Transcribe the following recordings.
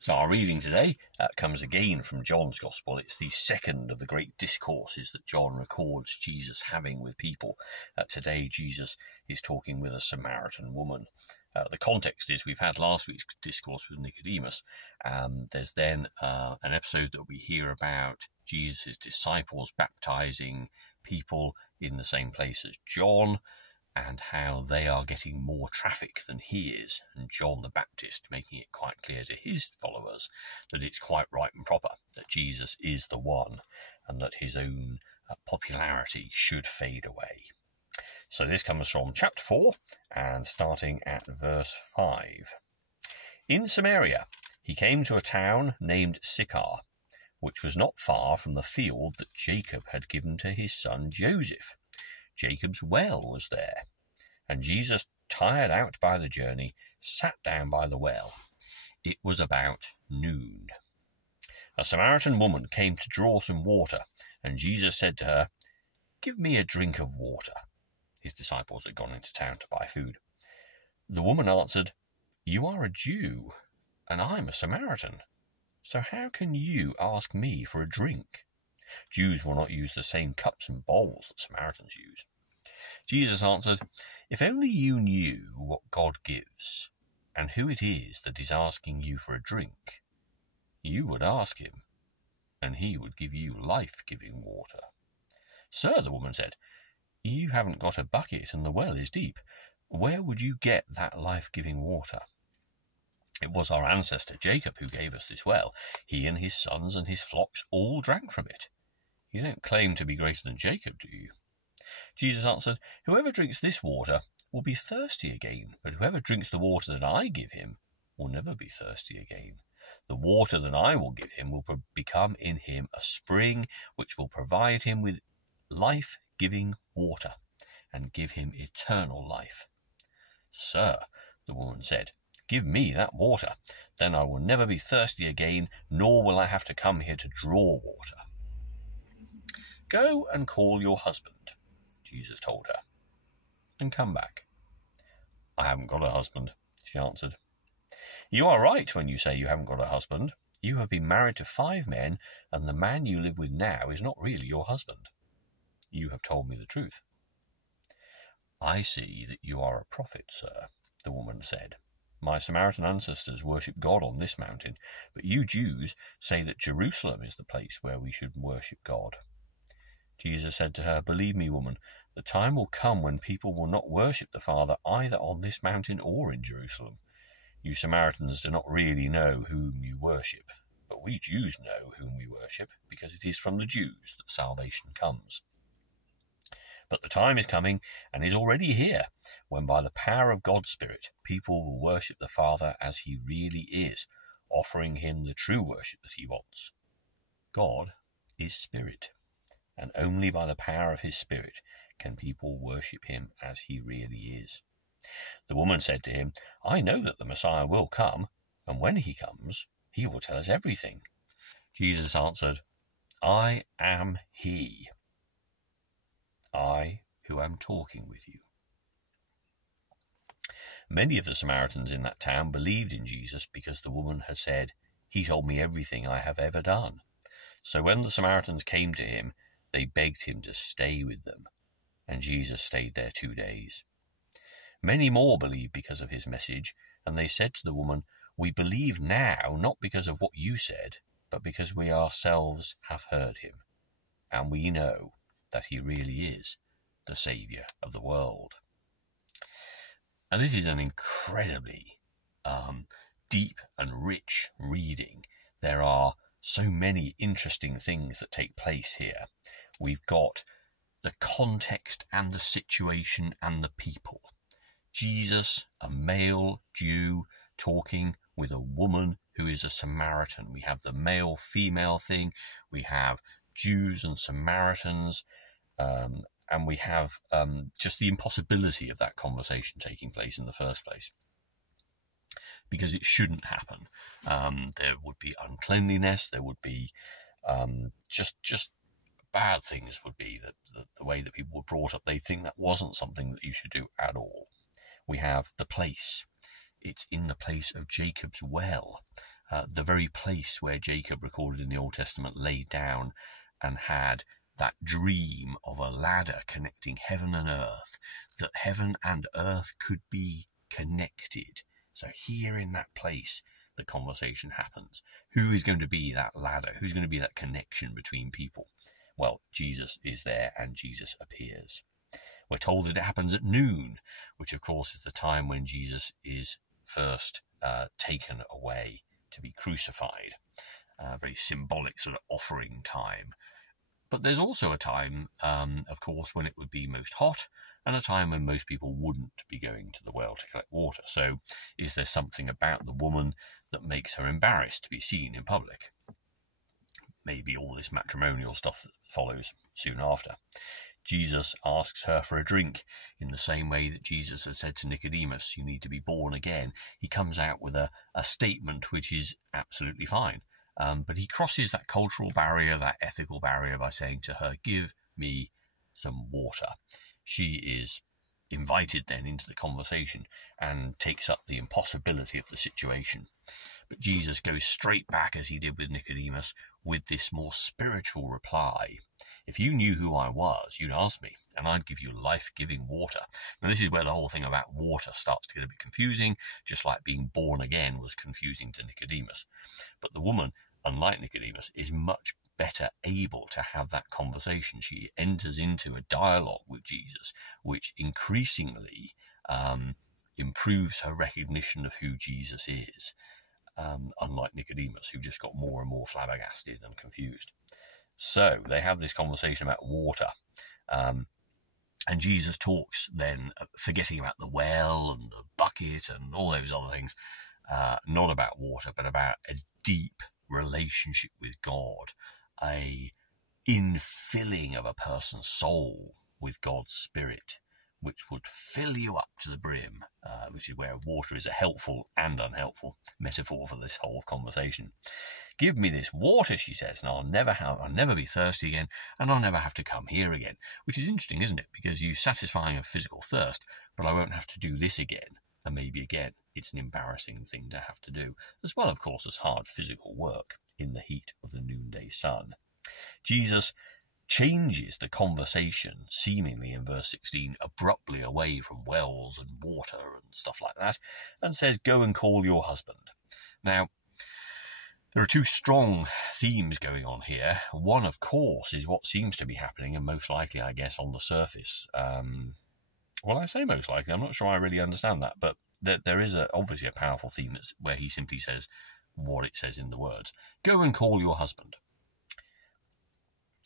So our reading today comes again from John's Gospel. It's the second of the great discourses that John records Jesus having with people. Today Jesus is talking with a Samaritan woman. The context is we've had last week's discourse with Nicodemus. There's then an episode that we hear about Jesus' disciples baptizing people in the same place as John, and how they are getting more traffic than he is, and John the Baptist making it quite clear to his followers that it's quite right and proper, that Jesus is the one, and that his own popularity should fade away. So this comes from chapter 4, and starting at verse 5. In Samaria he came to a town named Sychar, which was not far from the field that Jacob had given to his son Joseph. Jacob's well was there, and Jesus, tired out by the journey, sat down by the well. It was about noon. A Samaritan woman came to draw some water, and Jesus said to her, "Give me a drink of water." His disciples had gone into town to buy food. The woman answered, "You are a Jew, and I'm a Samaritan. So how can you ask me for a drink?" Jews will not use the same cups and bowls that Samaritans use. Jesus answered, "If only you knew what God gives, and who it is that is asking you for a drink, you would ask him, and he would give you life-giving water." "Sir," the woman said, "you haven't got a bucket and the well is deep. Where would you get that life-giving water? It was our ancestor Jacob who gave us this well. He and his sons and his flocks all drank from it. You don't claim to be greater than Jacob, do you?" Jesus answered, "Whoever drinks this water will be thirsty again, but whoever drinks the water that I give him will never be thirsty again. The water that I will give him will become in him a spring which will provide him with life-giving water and give him eternal life." "Sir," the woman said, "give me that water. Then I will never be thirsty again, nor will I have to come here to draw water." "Go and call your husband," Jesus told her, "and come back." "I haven't got a husband," she answered. "You are right when you say you haven't got a husband. You have been married to 5 men, and the man you live with now is not really your husband. You have told me the truth." "I see that you are a prophet, sir," the woman said. "My Samaritan ancestors worship God on this mountain, but you Jews say that Jerusalem is the place where we should worship God." Jesus said to her, "Believe me, woman, the time will come when people will not worship the Father either on this mountain or in Jerusalem. You Samaritans do not really know whom you worship, but we Jews know whom we worship, because it is from the Jews that salvation comes. But the time is coming, and is already here, when by the power of God's Spirit, people will worship the Father as he really is, offering him the true worship that he wants. God is Spirit, and only by the power of his Spirit can people worship him as he really is." The woman said to him, "I know that the Messiah will come, and when he comes, he will tell us everything." Jesus answered, "I am he. I who am talking with you." Many of the Samaritans in that town believed in Jesus because the woman had said, "He told me everything I have ever done." So when the Samaritans came to him, they begged him to stay with them, and Jesus stayed there 2 days. Many more believed because of his message, and they said to the woman, "We believe now not because of what you said, but because we ourselves have heard him, and we know that he really is the Saviour of the world." And this is an incredibly deep and rich reading. There are so many interesting things that take place here. We've got the context and the situation and the people. Jesus, a male Jew, talking with a woman who is a Samaritan. We have the male-female thing. We have Jews and Samaritans. And we have just the impossibility of that conversation taking place in the first place, because it shouldn't happen. There would be uncleanliness. There would be just bad things. Would be the way that people were brought up. They think that wasn't something that you should do at all. We have the place. It's in the place of Jacob's well. the very place where Jacob, recorded in the Old Testament, laid down and had that dream of a ladder connecting heaven and earth, that heaven and earth could be connected. So here in that place, the conversation happens. Who is going to be that ladder? Who's going to be that connection between people? Well, Jesus is there and Jesus appears. We're told that it happens at noon, which of course is the time when Jesus is first taken away to be crucified. Very symbolic sort of offering time. But there's also a time, of course, when it would be most hot, and a time when most people wouldn't be going to the well to collect water. So is there something about the woman that makes her embarrassed to be seen in public? Maybe all this matrimonial stuff that follows soon after. Jesus asks her for a drink in the same way that Jesus had said to Nicodemus, you need to be born again. He comes out with a statement which is absolutely fine. But he crosses that cultural barrier, that ethical barrier, by saying to her, give me some water. She is invited then into the conversation and takes up the impossibility of the situation. But Jesus goes straight back, as he did with Nicodemus, with this more spiritual reply. If you knew who I was, you'd ask me, and I'd give you life-giving water. Now, this is where the whole thing about water starts to get a bit confusing, just like being born again was confusing to Nicodemus. But the woman, unlike Nicodemus, is much better able to have that conversation. She enters into a dialogue with Jesus, which increasingly improves her recognition of who Jesus is, unlike Nicodemus, who just got more and more flabbergasted and confused. So they have this conversation about water, and Jesus talks then, forgetting about the well and the bucket and all those other things, not about water, but about a deep relationship with God, a infilling of a person's soul with God's Spirit, which would fill you up to the brim, which is where water is a helpful and unhelpful metaphor for this whole conversation. Give me this water, she says, and I'll never be thirsty again, and I'll never have to come here again. Which is interesting, isn't it? Because you're satisfying a physical thirst, but I won't have to do this again, and maybe again. It's an embarrassing thing to have to do, as well, of course, as hard physical work in the heat of the noonday sun. Jesus changes the conversation, seemingly in verse 16, abruptly away from wells and water and stuff like that, and says, go and call your husband. Now, there are two strong themes going on here. One, of course, is what seems to be happening, and most likely, I guess, on the surface. Well, I say most likely, I'm not sure I really understand that, but there is obviously a powerful theme where he simply says what it says in the words. Go and call your husband.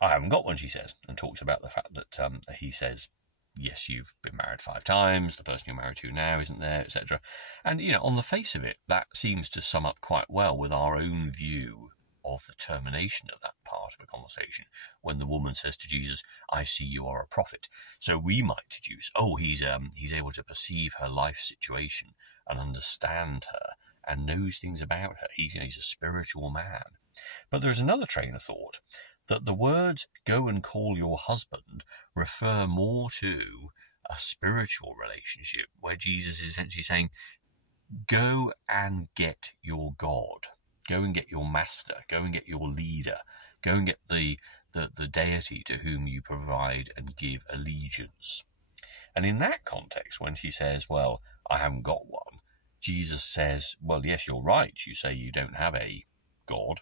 I haven't got one, she says, and talks about the fact that he says, yes, you've been married 5 times, the person you're married to now isn't there, etc. And, on the face of it, that seems to sum up quite well with our own view of the termination of that part of a conversation, when the woman says to Jesus, I see you are a prophet. So we might deduce, he's able to perceive her life situation and understand her and knows things about her. He's a spiritual man. But there's another train of thought, that the words go and call your husband refer more to a spiritual relationship, where Jesus is essentially saying, go and get your God, go and get your master, go and get your leader, go and get the deity to whom you provide and give allegiance. And in that context, when she says, well, I haven't got one, Jesus says, well, yes, you're right, you say you don't have a God,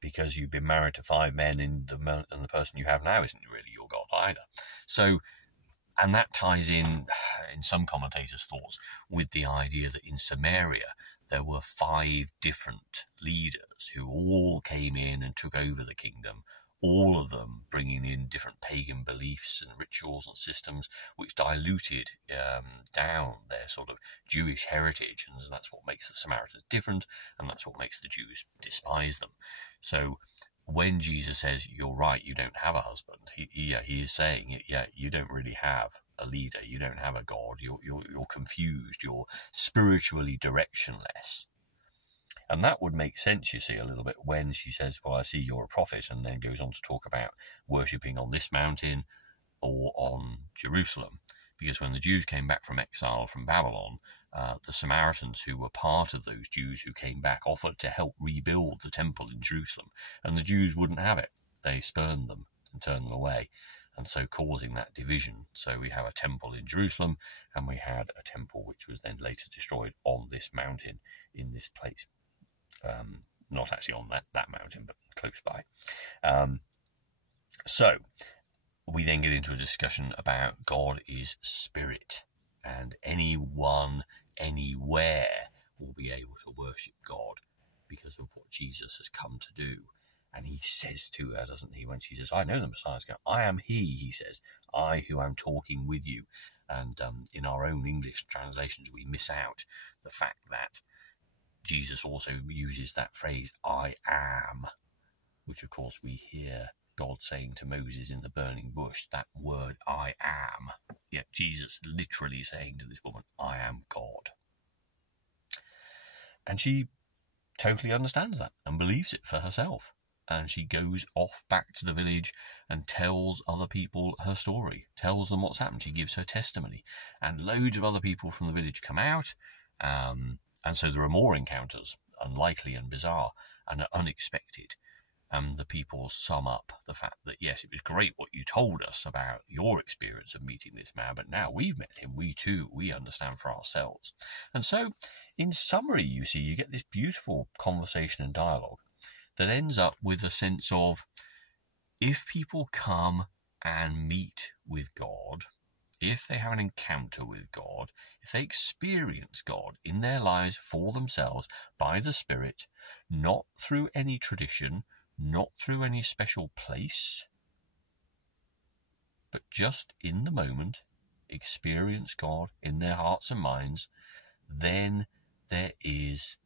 because you've been married to 5 men and the person you have now isn't really your God either. So, and that ties in some commentators' thoughts, with the idea that in Samaria there were 5 different leaders who all came in and took over the kingdom, all of them bringing in different pagan beliefs and rituals and systems, which diluted down their sort of Jewish heritage, and that's what makes the Samaritans different, and that's what makes the Jews despise them. So when Jesus says, you're right, you don't have a husband, he is saying, you don't really have a leader, you don't have a God, you're confused, you're spiritually directionless. And that would make sense, you see, a little bit when she says, well, I see you're a prophet, and then goes on to talk about worshipping on this mountain or on Jerusalem, because when the Jews came back from exile from Babylon, the Samaritans, who were part of those Jews who came back, offered to help rebuild the temple in Jerusalem, and the Jews wouldn't have it. They spurned them and turned them away, and so causing that division. So we have a temple in Jerusalem, and we had a temple which was then later destroyed on this mountain in this place. Not actually on that mountain, but close by. So we then get into a discussion about God is spirit, and anyone, anywhere will be able to worship God because of what Jesus has come to do. And he says to her, doesn't he, when she says, I know the Messiah's going, I am he says, I who am talking with you. And in our own English translations, we miss out the fact that Jesus also uses that phrase, I am, which of course we hear God saying to Moses in the burning bush, that word, I am. Yet Jesus literally saying to this woman, I am God. And she totally understands that and believes it for herself. And she goes off back to the village and tells other people her story, tells them what's happened. She gives her testimony. And loads of other people from the village come out. And so there are more encounters, unlikely and bizarre and unexpected. The people sum up the fact that, yes, it was great what you told us about your experience of meeting this man, but now we've met him, we understand for ourselves. And so, in summary, you see, you get this beautiful conversation and dialogue that ends up with a sense of, if people come and meet with God, if they have an encounter with God, if they experience God in their lives for themselves by the Spirit, not through any tradition, not through any special place, but just in the moment, experience God in their hearts and minds, then there is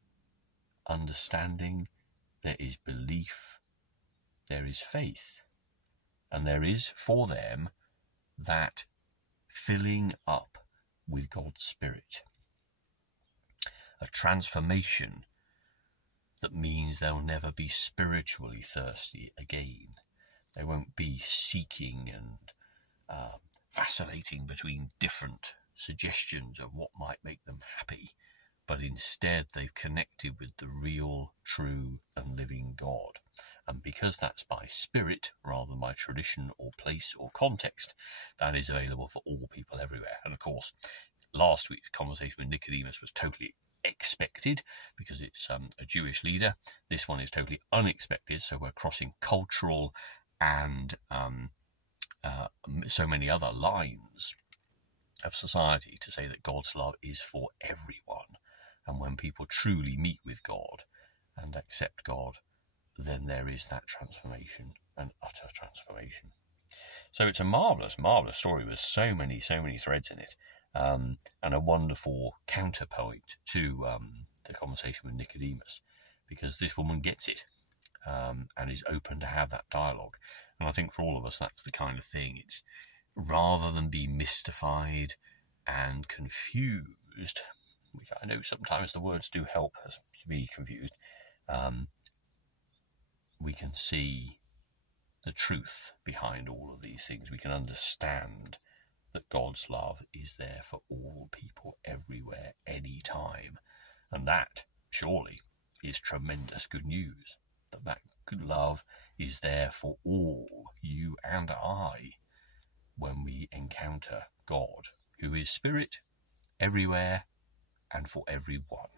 understanding, there is belief, there is faith, and there is for them that filling up with God's Spirit. A transformation that means they'll never be spiritually thirsty again. They won't be seeking and vacillating between different suggestions of what might make them happy, but instead they've connected with the real, true and living God. And because that's by spirit rather than by tradition or place or context, that is available for all people everywhere. And of course, last week's conversation with Nicodemus was totally expected because it's a Jewish leader. This one is totally unexpected, so we're crossing cultural and so many other lines of society to say that God's love is for everyone. And when people truly meet with God and accept God, then there is that transformation, an utter transformation. So it's a marvellous, marvellous story with so many threads in it, and a wonderful counterpoint to the conversation with Nicodemus, because this woman gets it and is open to have that dialogue. And I think for all of us, that's the kind of thing. It's rather than be mystified and confused, which I know sometimes the words do help us to be confused, we can see the truth behind all of these things. We can understand that God's love is there for all people, everywhere, anytime. And that, surely, is tremendous good news. That good love is there for all, you and I, when we encounter God, who is Spirit, everywhere and for everyone.